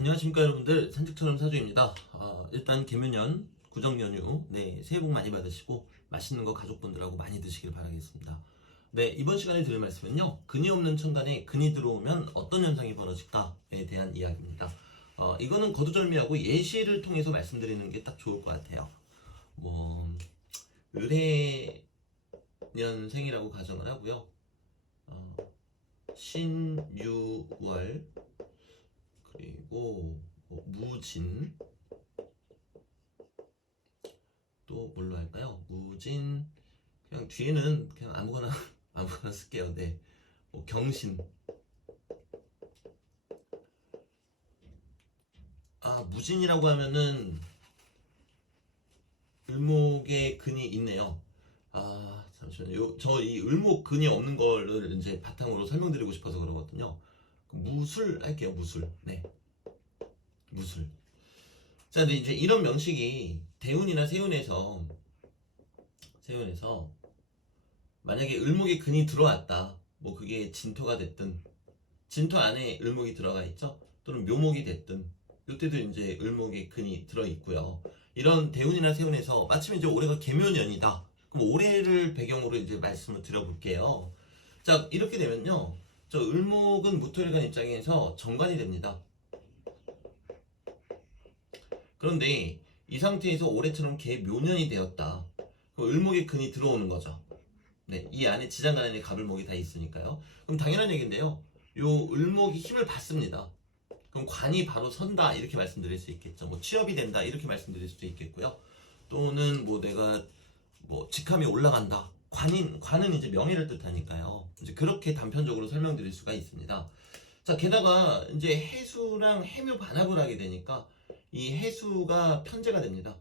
안녕하십니까 여러분들 산책처럼 사주입니다. 아, 일단 개면연 구정연휴 네 새해 복 많이 받으시고 맛있는 거 가족분들하고 많이 드시길 바라겠습니다. 네 이번 시간에 드릴 말씀은요 근이 없는 천간에 근이 들어오면 어떤 현상이 벌어질까에 대한 이야기입니다. 어, 이거는 거두절미하고 예시를 통해서 말씀드리는 게 딱 좋을 것 같아요. 뭐 을해년생이라고 가정을 하고요. 어, 신유월 그리고 뭐 무진 또 뭘로 할까요? 무진 그냥 뒤에는 그냥 아무거나 아무거나 쓸게요. 네. 뭐 경신 아 무진이라고 하면은 을목의 근이 있네요. 아 잠시만요. 저 이 을목 근이 없는 거를 이제 바탕으로 설명드리고 싶어서 그러거든요. 무술 할게요. 무술. 네. 무술. 자, 근데 이제 이런 명식이 대운이나 세운에서 세운에서 만약에 을목의 근이 들어왔다. 뭐 그게 진토가 됐든 진토 안에 을목이 들어가 있죠. 또는 묘목이 됐든 이때도 이제 을목의 근이 들어 있고요. 이런 대운이나 세운에서 마침 이제 올해가 개묘년이다. 그럼 올해를 배경으로 이제 말씀을 드려볼게요. 자, 이렇게 되면요. 저 을목은 무토일간 입장에서 정관이 됩니다. 그런데 이 상태에서 올해처럼 개 묘년이 되었다. 그럼 을목의 근이 들어오는 거죠. 네, 이 안에 지장간 안에 갑을목이 다 있으니까요. 그럼 당연한 얘기인데요. 요 을목이 힘을 받습니다. 그럼 관이 바로 선다 이렇게 말씀드릴 수 있겠죠. 뭐 취업이 된다 이렇게 말씀드릴 수도 있겠고요. 또는 뭐 내가 뭐 직함이 올라간다. 관인 관은 이제 명예를 뜻하니까요. 이제 그렇게 단편적으로 설명드릴 수가 있습니다. 자 게다가 이제 해수랑 해묘 반합을 하게 되니까 이 해수가 편제가 됩니다.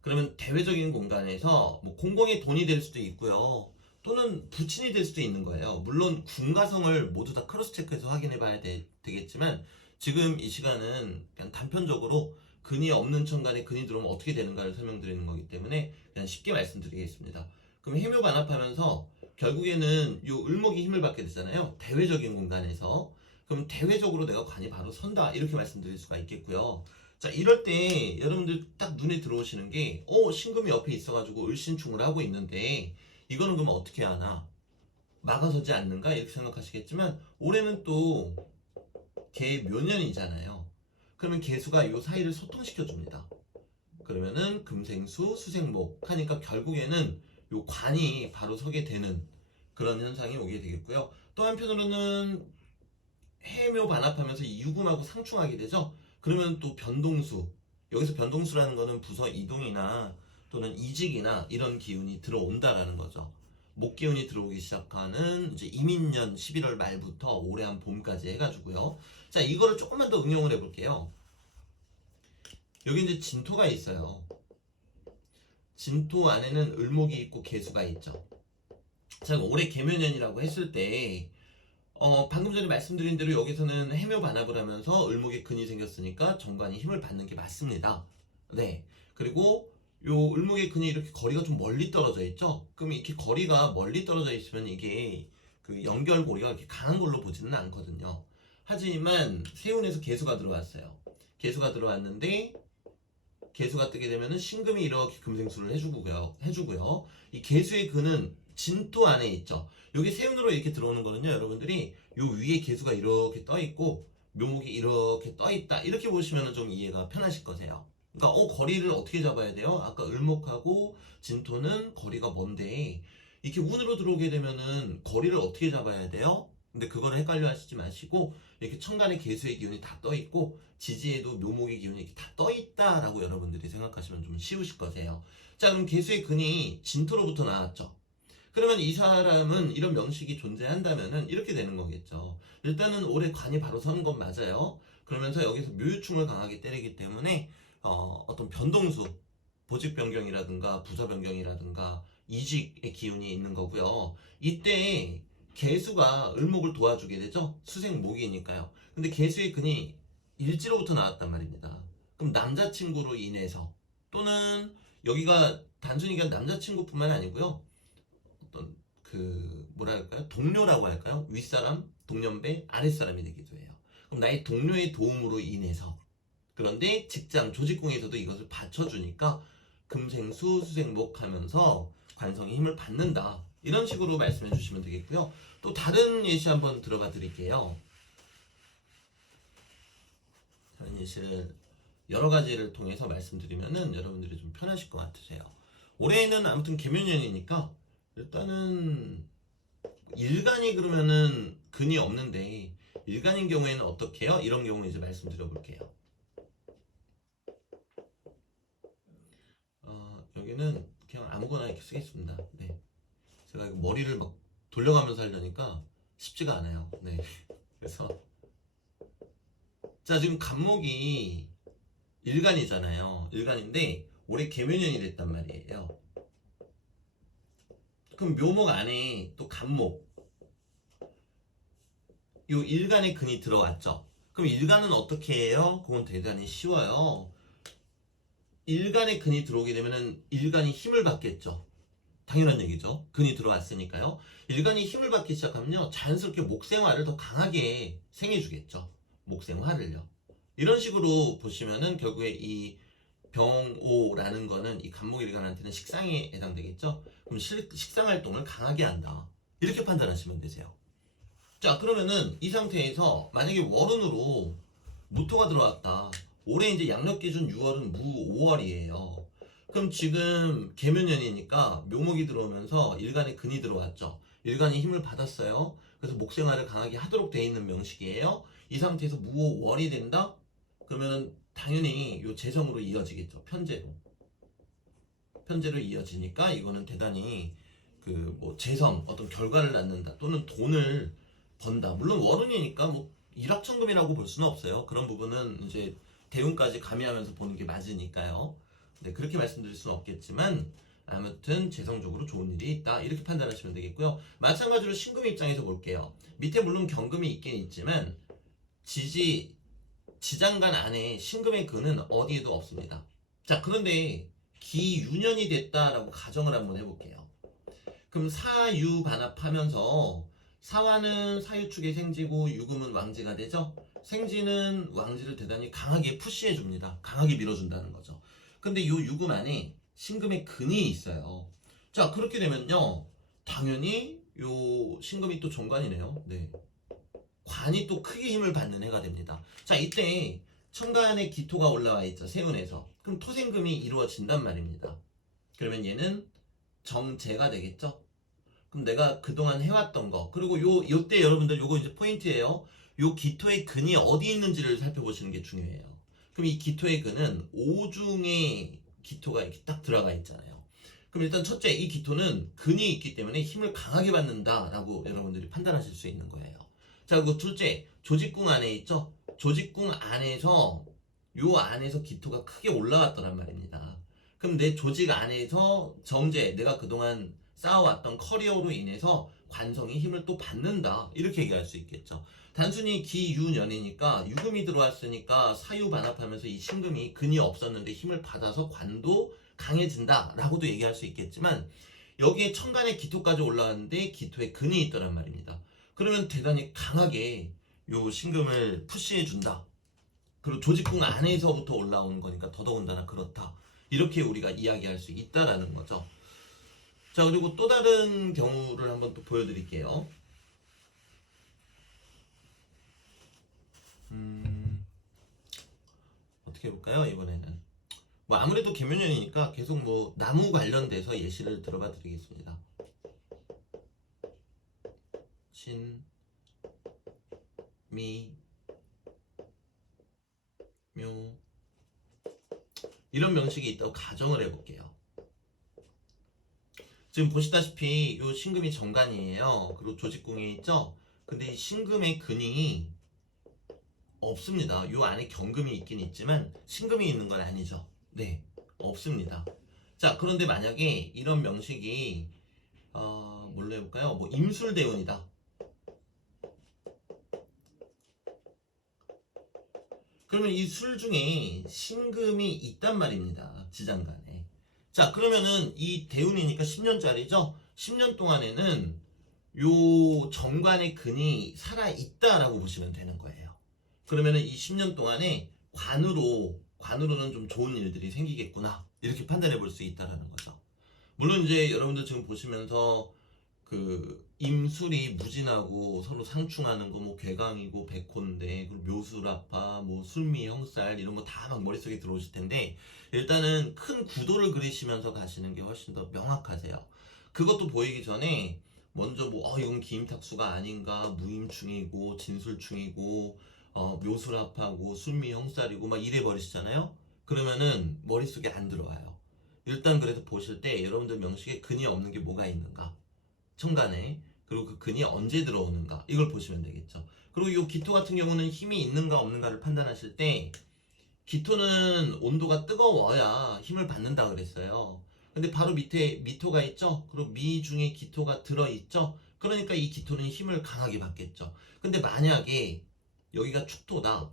그러면 대외적인 공간에서 뭐 공공의 돈이 될 수도 있고요. 또는 부친이 될 수도 있는 거예요. 물론 군가성을 모두 다 크로스 체크해서 확인해 봐야 되, 되겠지만 지금 이 시간은 그냥 단편적으로 근이 없는 천간에 근이 들어오면 어떻게 되는가를 설명드리는 거기 때문에 그냥 쉽게 말씀드리겠습니다. 그럼 해묘 반합하면서 결국에는 요 을목이 힘을 받게 되잖아요. 대외적인 공간에서. 그럼 대외적으로 내가 관이 바로 선다. 이렇게 말씀드릴 수가 있겠고요. 자, 이럴 때 여러분들 딱 눈에 들어오시는 게, 어, 신금이 옆에 있어가지고 을신충을 하고 있는데, 이거는 그러면 어떻게 하나? 막아서지 않는가? 이렇게 생각하시겠지만, 올해는 또, 개 묘년이잖아요. 그러면 개수가 요 사이를 소통시켜 줍니다. 그러면은 금생수, 수생목 하니까 결국에는 요 관이 바로 서게 되는 그런 현상이 오게 되겠고요. 또 한편으로는 해묘 반합하면서 이 유금하고 상충하게 되죠. 그러면 또 변동수 여기서 변동수라는 거는 부서 이동이나 또는 이직이나 이런 기운이 들어온다라는 거죠. 목 기운이 들어오기 시작하는 이제 이민년 11월 말부터 올해 한 봄까지 해가지고요. 자 이거를 조금만 더 응용을 해볼게요. 여기 이제 진토가 있어요. 진토 안에는 을목이 있고 개수가 있죠. 자 올해 개묘년이라고 했을 때 어, 방금 전에 말씀드린 대로 여기서는 해묘 반합을 하면서 을목에 근이 생겼으니까 정관이 힘을 받는 게 맞습니다. 네. 그리고 요 을목의 근이 이렇게 거리가 좀 멀리 떨어져 있죠? 그럼 이렇게 거리가 멀리 떨어져 있으면 이게 그 연결고리가 이렇게 강한 걸로 보지는 않거든요. 하지만 세운에서 개수가 들어왔어요. 개수가 들어왔는데 개수가 뜨게 되면은 신금이 이렇게 금생수를 해주고요. 해주고요. 이 개수의 근은 진토 안에 있죠. 여기 세운으로 이렇게 들어오는 거는요, 여러분들이 요 위에 개수가 이렇게 떠 있고 묘목이 이렇게 떠 있다. 이렇게 보시면 좀 이해가 편하실 거세요. 그러니까 어 거리를 어떻게 잡아야 돼요? 아까 을목하고 진토는 거리가 먼데 이렇게 운으로 들어오게 되면은 거리를 어떻게 잡아야 돼요? 근데 그거를 헷갈려 하시지 마시고 이렇게 천간에 개수의 기운이 다 떠 있고 지지에도 묘목의 기운이 이렇게 다 떠 있다라고 여러분들이 생각하시면 좀 쉬우실 거세요. 자 그럼 개수의 근이 진토로부터 나왔죠. 그러면 이 사람은 이런 명식이 존재한다면은 이렇게 되는 거겠죠. 일단은 올해 관이 바로 서는 건 맞아요. 그러면서 여기서 묘유충을 강하게 때리기 때문에 어, 어떤 변동수, 보직 변경이라든가 부서 변경이라든가 이직의 기운이 있는 거고요. 이때 개수가 을목을 도와주게 되죠. 수생목이니까요. 근데 개수의 근이 일지로부터 나왔단 말입니다. 그럼 남자친구로 인해서 또는 여기가 단순히 그냥 남자친구뿐만 아니고요. 어떤 그 뭐라 할까요? 동료라고 할까요? 윗사람, 동년배, 아랫사람이 되기도 해요. 그럼 나의 동료의 도움으로 인해서 그런데 직장 조직공에서도 이것을 받쳐주니까 금생수 수생목 하면서 관성의 힘을 받는다 이런 식으로 말씀해 주시면 되겠고요 또 다른 예시 한번 들어봐 드릴게요 다른 예시를 여러 가지를 통해서 말씀드리면은 여러분들이 좀 편하실 것 같으세요 올해는 아무튼 개면년이니까 일단은 일간이 그러면은 근이 없는데 일간인 경우에는 어떻게 해요? 이런 경우 이제 말씀드려 볼게요. 어, 여기는 그냥 아무거나 이렇게 쓰겠습니다. 네. 제가 머리를 막 돌려가면서 하려니까 쉽지가 않아요. 네. 그래서 자 지금 간목이 일간이잖아요. 일간인데 올해 개묘년이 됐단 말이에요. 그럼 묘목 안에 또 간목 요 일간의 근이 들어왔죠. 그럼 일간은 어떻게 해요? 그건 대단히 쉬워요. 일간의 근이 들어오게 되면은 일간이 힘을 받겠죠. 당연한 얘기죠. 근이 들어왔으니까요. 일간이 힘을 받기 시작하면요. 자연스럽게 목생화를 더 강하게 생해주겠죠. 목생화를요. 이런 식으로 보시면은 결국에 이 병오라는 거는 이 간목일간한테는 식상에 해당되겠죠. 그럼 실- 식상 활동을 강하게 한다. 이렇게 판단하시면 되세요. 자 그러면은 이 상태에서 만약에 월운으로 무토가 들어왔다. 올해 이제 양력 기준 6월은 무 5월이에요. 그럼 지금 개면년이니까 묘목이 들어오면서 일간의 근이 들어왔죠. 일간이 힘을 받았어요. 그래서 목생활을 강하게 하도록 돼 있는 명식이에요. 이 상태에서 무 5월이 된다? 그러면은 당연히 요 재성으로 이어지겠죠. 편제로. 편제로 이어지니까 이거는 대단히 그 뭐 재성 어떤 결과를 낳는다 또는 돈을 번다. 물론 월운이니까 뭐 일확천금이라고 볼 수는 없어요. 그런 부분은 이제 대운까지 가미하면서 보는 게 맞으니까요. 네, 그렇게 말씀드릴 수는 없겠지만 아무튼 재성적으로 좋은 일이 있다 이렇게 판단하시면 되겠고요. 마찬가지로 신금 입장에서 볼게요. 밑에 물론 경금이 있긴 있지만 지지 지장간 안에 신금의 근은 어디에도 없습니다. 자 그런데 기유년이 됐다라고 가정을 한번 해볼게요. 그럼 사유 반합하면서 사화는 사유축의 생지고 유금은 왕지가 되죠. 생지는 왕지를 대단히 강하게 푸시해 줍니다. 강하게 밀어준다는 거죠. 근데 요 유금 안에 신금의 근이 있어요. 자 그렇게 되면요, 당연히 요 신금이 또 정관이네요. 네. 관이 또 크게 힘을 받는 해가 됩니다. 자 이때 천간에 기토가 올라와 있죠. 세운에서. 그럼 토생금이 이루어진단 말입니다. 그러면 얘는 정제가 되겠죠. 그럼 내가 그동안 해왔던 거 그리고 요 요때 여러분들 요거 이제 포인트예요. 요 기토의 근이 어디 있는지를 살펴보시는 게 중요해요. 그럼 이 기토의 근은 오중에 기토가 이렇게 딱 들어가 있잖아요. 그럼 일단 첫째 이 기토는 근이 있기 때문에 힘을 강하게 받는다라고 여러분들이 판단하실 수 있는 거예요. 자 그리고 둘째 조직궁 안에 있죠. 조직궁 안에서 요 안에서 기토가 크게 올라왔더란 말입니다. 그럼 내 조직 안에서 정제 내가 그동안 쌓아왔던 커리어로 인해서 관성이 힘을 또 받는다 이렇게 얘기할 수 있겠죠. 단순히 기유년이니까 유금이 들어왔으니까 사유 반합하면서 이 신금이 근이 없었는데 힘을 받아서 관도 강해진다라고도 얘기할 수 있겠지만 여기에 천간에 기토까지 올라왔는데 기토에 근이 있더란 말입니다. 그러면 대단히 강하게 요 신금을 푸시해 준다. 그리고 조직궁 안에서부터 올라오는 거니까 더더군다나 그렇다. 이렇게 우리가 이야기할 수 있다라는 거죠. 자 그리고 또 다른 경우를 한번 또 보여드릴게요. 음, 어떻게 해볼까요 이번에는 뭐 아무래도 개면년이니까 계속 뭐 나무 관련돼서 예시를 들어봐 드리겠습니다. 신, 미, 묘 이런 명식이 있다고 가정을 해볼게요. 지금 보시다시피 요 신금이 정관이에요. 그리고 조직궁이 있죠. 근데 이 신금의 근이 없습니다. 요 안에 경금이 있긴 있지만 신금이 있는 건 아니죠. 네, 없습니다. 자, 그런데 만약에 이런 명식이 어, 뭘로 해볼까요? 뭐 임술대운이다. 그러면 이 술 중에 신금이 있단 말입니다. 지장간에. 자, 그러면은 이 대운이니까 10년짜리죠? 10년 동안에는 요 정관의 근이 살아있다라고 보시면 되는 거예요. 그러면은 이 10년 동안에 관으로 관으로는 좀 좋은 일들이 생기겠구나 이렇게 판단해 볼 수 있다라는 거죠. 물론 이제 여러분들 지금 보시면서 그 임술이 무진하고 서로 상충하는 거 뭐 괴강이고 백호인데 그리고 묘술아파 뭐 술미 형살 이런 거 다 막 머릿속에 들어오실 텐데 일단은 큰 구도를 그리시면서 가시는 게 훨씬 더 명확하세요. 그것도 보이기 전에 먼저 뭐 어, 이건 기임탁수가 아닌가 무임충이고 진술충이고 어, 묘술합하고 순미 형살이고 막 이래 버리시잖아요. 그러면은 머릿속에 안 들어와요. 일단 그래서 보실 때 여러분들 명식에 근이 없는 게 뭐가 있는가? 천간에 그리고 그 근이 언제 들어오는가 이걸 보시면 되겠죠. 그리고 이 기토 같은 경우는 힘이 있는가 없는가를 판단하실 때 기토는 온도가 뜨거워야 힘을 받는다 그랬어요. 근데 바로 밑에 미토가 있죠. 그리고 미 중에 기토가 들어 있죠. 그러니까 이 기토는 힘을 강하게 받겠죠. 근데 만약에 여기가 축토다.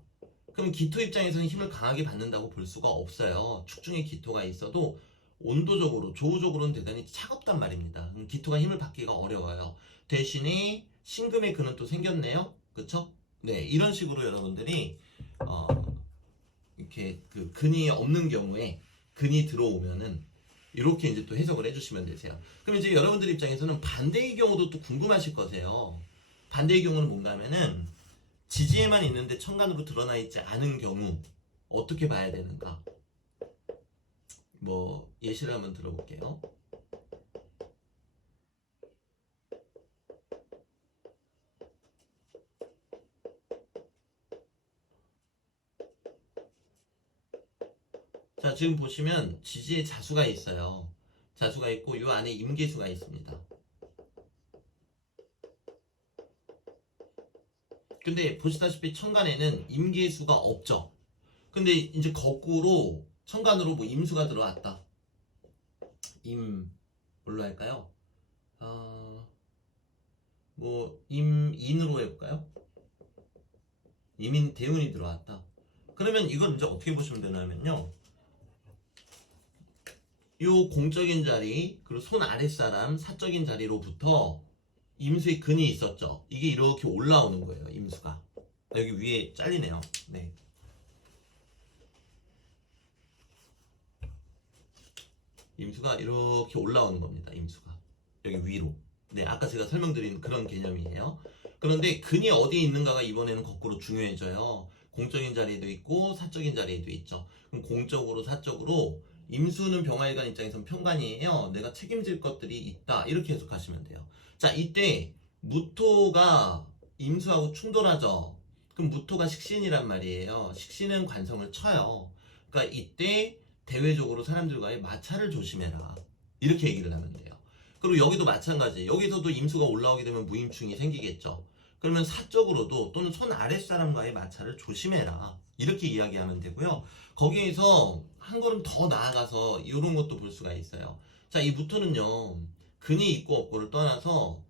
그럼 기토 입장에서는 힘을 강하게 받는다고 볼 수가 없어요. 축 중에 기토가 있어도 온도적으로 조우적으로는 대단히 차갑단 말입니다. 기토가 힘을 받기가 어려워요. 대신에 신금의 근은 또 생겼네요. 그쵸? 네, 이런 식으로 여러분들이 어, 이렇게 그 근이 없는 경우에 근이 들어오면은 이렇게 이제 또 해석을 해주시면 되세요. 그럼 이제 여러분들 입장에서는 반대의 경우도 또 궁금하실 거세요. 반대의 경우는 뭔가 하면은 지지에만 있는데 천간으로 드러나 있지 않은 경우 어떻게 봐야 되는가? 뭐 예시를 한번 들어볼게요. 자, 지금 보시면 지지에 자수가 있어요. 자수가 있고 이 안에 임계수가 있습니다. 근데 보시다시피 천간에는 임계수가 없죠. 근데 이제 거꾸로 천간으로 뭐 임수가 들어왔다. 임 뭘로 할까요? 어, 뭐 임인으로 해볼까요? 임인 대운이 들어왔다. 그러면 이걸 이제 어떻게 보시면 되냐면요. 요 공적인 자리 그리고 손 아랫사람 사적인 자리로부터 임수의 근이 있었죠. 이게 이렇게 올라오는 거예요. 임수가 여기 위에 잘리네요. 네. 임수가 이렇게 올라오는 겁니다. 임수가 여기 위로. 네, 아까 제가 설명드린 그런 개념이에요. 그런데 근이 어디에 있는가가 이번에는 거꾸로 중요해져요. 공적인 자리에도 있고 사적인 자리에도 있죠. 그럼 공적으로 사적으로 임수는 병화일관 입장에선 평관이에요. 내가 책임질 것들이 있다. 이렇게 해석하시면 돼요. 자, 이때 무토가 임수하고 충돌하죠. 그럼 무토가 식신이란 말이에요. 식신은 관성을 쳐요. 그러니까 이때 대외적으로 사람들과의 마찰을 조심해라. 이렇게 얘기를 하면 돼요. 그리고 여기도 마찬가지. 여기서도 임수가 올라오게 되면 무임충이 생기겠죠. 그러면 사적으로도 또는 손 아랫 사람과의 마찰을 조심해라. 이렇게 이야기하면 되고요. 거기에서 한 걸음 더 나아가서 이런 것도 볼 수가 있어요. 자, 이 무토는요. 근이 있고 없고를 떠나서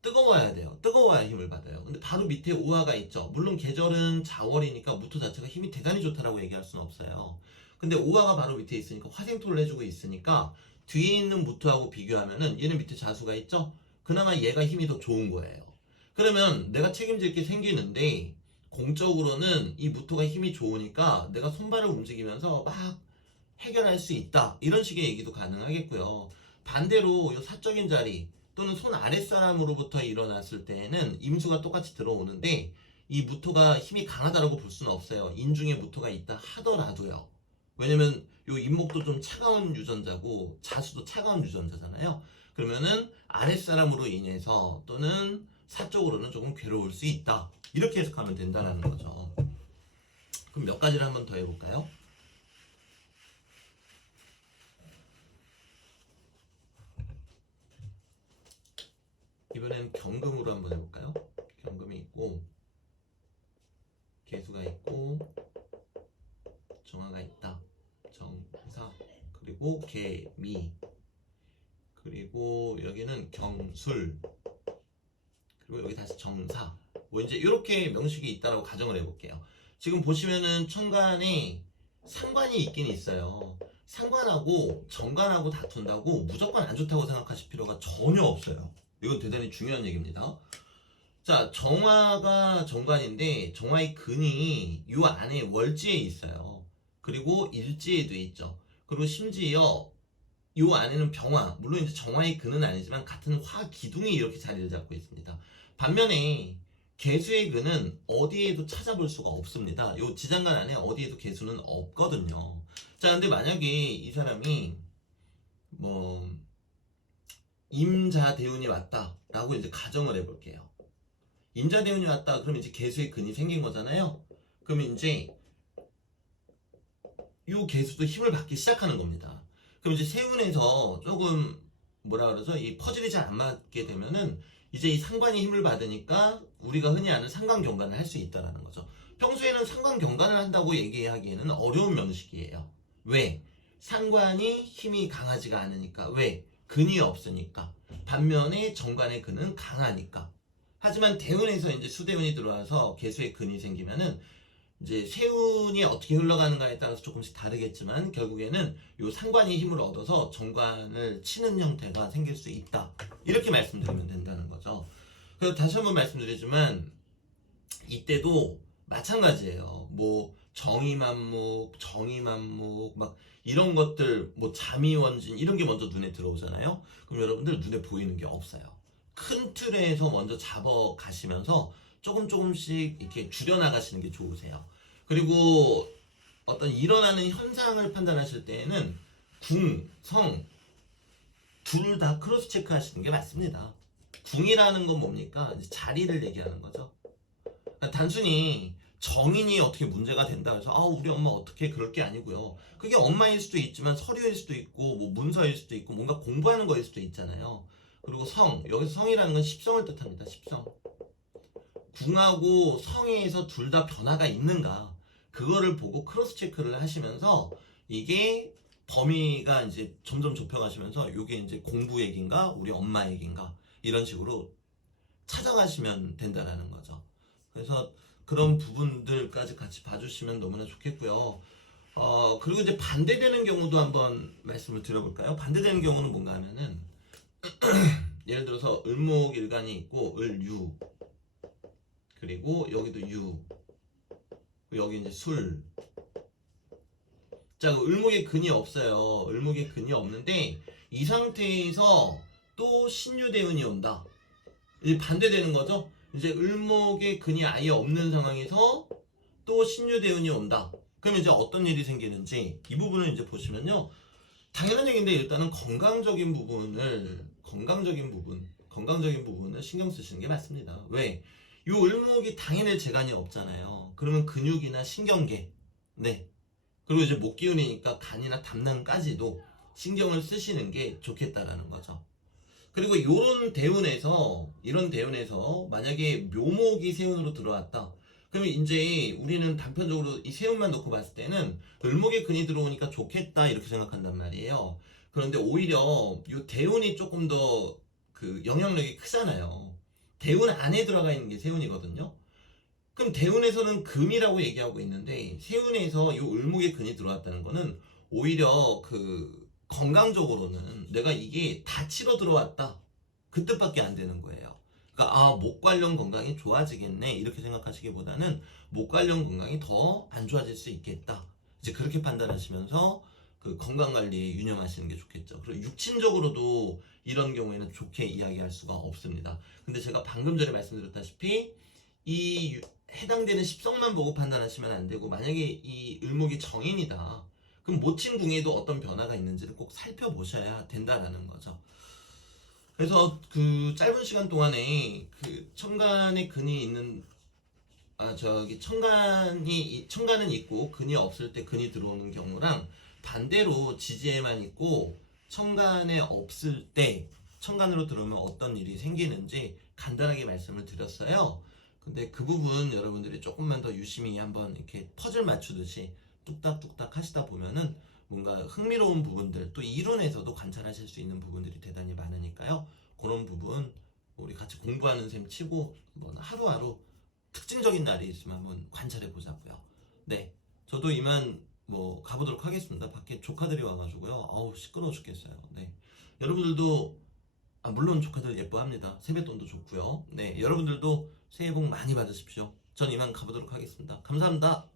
뜨거워야 돼요. 뜨거워야 힘을 받아요. 근데 바로 밑에 오화가 있죠. 물론 계절은 자월이니까 무토 자체가 힘이 대단히 좋다라고 얘기할 수는 없어요. 근데 오화가 바로 밑에 있으니까 화생토를 해주고 있으니까 뒤에 있는 무토하고 비교하면은 얘는 밑에 자수가 있죠? 그나마 얘가 힘이 더 좋은 거예요. 그러면 내가 책임질 게 생기는데 공적으로는 이 무토가 힘이 좋으니까 내가 손발을 움직이면서 막 해결할 수 있다. 이런 식의 얘기도 가능하겠고요. 반대로 이 사적인 자리 또는 손 아랫사람으로부터 일어났을 때에는 임수가 똑같이 들어오는데 이 무토가 힘이 강하다라고 볼 수는 없어요. 인중에 무토가 있다 하더라도요. 왜냐면 요 임목도 좀 차가운 유전자고 자수도 차가운 유전자잖아요. 그러면은 아랫사람으로 인해서 또는 사적으로는 조금 괴로울 수 있다. 이렇게 해석하면 된다는 거죠. 그럼 몇 가지를 한번 더 해볼까요? 이번엔 경금으로 한번 해볼까요? 경금이 있고 개수가 있고 정화가 있다. 정사 그리고 개미 그리고 여기는 경술 그리고 여기 다시 정사 뭐 이제 이렇게 명식이 있다라고 가정을 해볼게요. 지금 보시면은 천간에 상관이 있긴 있어요. 상관하고 정관하고 다툰다고 무조건 안 좋다고 생각하실 필요가 전혀 없어요. 이건 대단히 중요한 얘기입니다. 자, 정화가 정관인데 정화의 근이 요 안에 월지에 있어요. 그리고 일지에도 있죠. 그리고 심지어 요 안에는 병화, 물론 이제 정화의 근은 아니지만 같은 화 기둥이 이렇게 자리를 잡고 있습니다. 반면에 개수의 근은 어디에도 찾아볼 수가 없습니다. 요 지장간 안에 어디에도 개수는 없거든요. 자, 근데 만약에 이 사람이 뭐 임자 대운이 왔다라고 이제 가정을 해볼게요. 임자 대운이 왔다 그러면 이제 개수의 근이 생긴 거잖아요. 그러면 이제 요 개수도 힘을 받기 시작하는 겁니다. 그럼 이제 세운에서 조금 뭐라 그러죠? 이 퍼즐이 잘 안 맞게 되면은 이제 이 상관이 힘을 받으니까 우리가 흔히 아는 상관경관을 할 수 있다라는 거죠. 평소에는 상관경관을 한다고 얘기하기에는 어려운 명식이에요. 왜? 상관이 힘이 강하지가 않으니까. 왜? 근이 없으니까. 반면에 정관의 근은 강하니까. 하지만 대운에서 이제 수대운이 들어와서 개수의 근이 생기면은 이제 세운이 어떻게 흘러가는가에 따라서 조금씩 다르겠지만 결국에는 요 상관이 힘을 얻어서 정관을 치는 형태가 생길 수 있다. 이렇게 말씀드리면 된다는 거죠. 그래서 다시 한번 말씀드리지만 이때도 마찬가지예요. 뭐 정의만목, 정의만목 막 이런 것들 뭐 자미원진 이런 게 먼저 눈에 들어오잖아요. 그럼 여러분들 눈에 보이는 게 없어요. 큰 틀에서 먼저 잡아 가시면서 조금 조금씩 이렇게 줄여 나가시는 게 좋으세요. 그리고 어떤 일어나는 현상을 판단하실 때에는 궁, 성, 둘 다 크로스 체크 하시는 게 맞습니다. 궁이라는 건 뭡니까? 자리를 얘기하는 거죠. 그러니까 단순히 정인이 어떻게 문제가 된다 해서 아 우리 엄마 어떻게 그럴 게 아니고요. 그게 엄마일 수도 있지만 서류일 수도 있고 뭐 문서일 수도 있고 뭔가 공부하는 거일 수도 있잖아요. 그리고 성 여기서 성이라는 건 십성을 뜻합니다. 십성. 궁하고 성에서 둘 다 변화가 있는가 그거를 보고 크로스 체크를 하시면서 이게 범위가 이제 점점 좁혀가시면서 이게 이제 공부 얘기인가 우리 엄마 얘기인가 이런 식으로 찾아가시면 된다라는 거죠. 그래서 그런 부분들까지 같이 봐주시면 너무나 좋겠고요. 어 그리고 이제 반대되는 경우도 한번 말씀을 드려볼까요? 반대되는 경우는 뭔가 하면은 예를 들어서 을목 일간이 있고 을유 그리고 여기도 유 여기 이제 술. 자, 을목에 근이 없어요. 을목에 근이 없는데 이 상태에서 또 신유대운이 온다. 이제 반대되는 거죠. 이제 을목에 근이 아예 없는 상황에서 또 신유대운이 온다. 그럼 이제 어떤 일이 생기는지 이 부분을 이제 보시면요. 당연한 얘기인데 일단은 건강적인 부분을 건강적인 부분, 건강적인 부분을 신경 쓰시는 게 맞습니다. 왜? 요 을목이 당연히 재간이 없잖아요. 그러면 근육이나 신경계, 네. 그리고 이제 목 기운이니까 간이나 담낭까지도 신경을 쓰시는 게 좋겠다라는 거죠. 그리고 요런 대운에서 이런 대운에서 만약에 묘목이 세운으로 들어왔다. 그러면 이제 우리는 단편적으로 이 세운만 놓고 봤을 때는 을목에 근이 들어오니까 좋겠다 이렇게 생각한단 말이에요. 그런데 오히려 요 대운이 조금 더 그 영향력이 크잖아요. 대운 안에 들어가 있는 게 세운이거든요. 그럼 대운에서는 금이라고 얘기하고 있는데 세운에서 이 을목의 근이 들어왔다는 거는 오히려 그 건강적으로는 내가 이게 다 치러 들어왔다 그 뜻밖에 안 되는 거예요. 그러니까 아 목 관련 건강이 좋아지겠네 이렇게 생각하시기보다는 목 관련 건강이 더 안 좋아질 수 있겠다. 이제 그렇게 판단하시면서 그 건강 관리에 유념하시는 게 좋겠죠. 그리고 육친적으로도 이런 경우에는 좋게 이야기할 수가 없습니다. 근데 제가 방금 전에 말씀드렸다시피 이 유- 해당되는 십성만 보고 판단하시면 안 되고 만약에 이 을목이 정인이다. 그럼 모친 궁에도 어떤 변화가 있는지를 꼭 살펴보셔야 된다라는 거죠. 그래서 그 짧은 시간 동안에 그 천간에 근이 있는 아 저기 천간이 천간은 있고 근이 없을 때 근이 들어오는 경우랑 반대로 지지에만 있고 천간에 없을 때 천간으로 들어오면 어떤 일이 생기는지 간단하게 말씀을 드렸어요. 근데 그 부분 여러분들이 조금만 더 유심히 한번 이렇게 퍼즐 맞추듯이 뚝딱뚝딱 하시다 보면은 뭔가 흥미로운 부분들 또 이론에서도 관찰하실 수 있는 부분들이 대단히 많으니까요. 그런 부분 우리 같이 공부하는 셈 치고 뭐 하루하루 특징적인 날이 있으면 한번 관찰해 보자고요. 네, 저도 이만 뭐 가보도록 하겠습니다. 밖에 조카들이 와가지고요. 아우 시끄러워 죽겠어요. 네, 여러분들도 아, 물론 조카들 예뻐합니다. 세뱃돈도 좋고요. 네, 여러분들도 새해 복 많이 받으십시오. 전 이만 가보도록 하겠습니다. 감사합니다.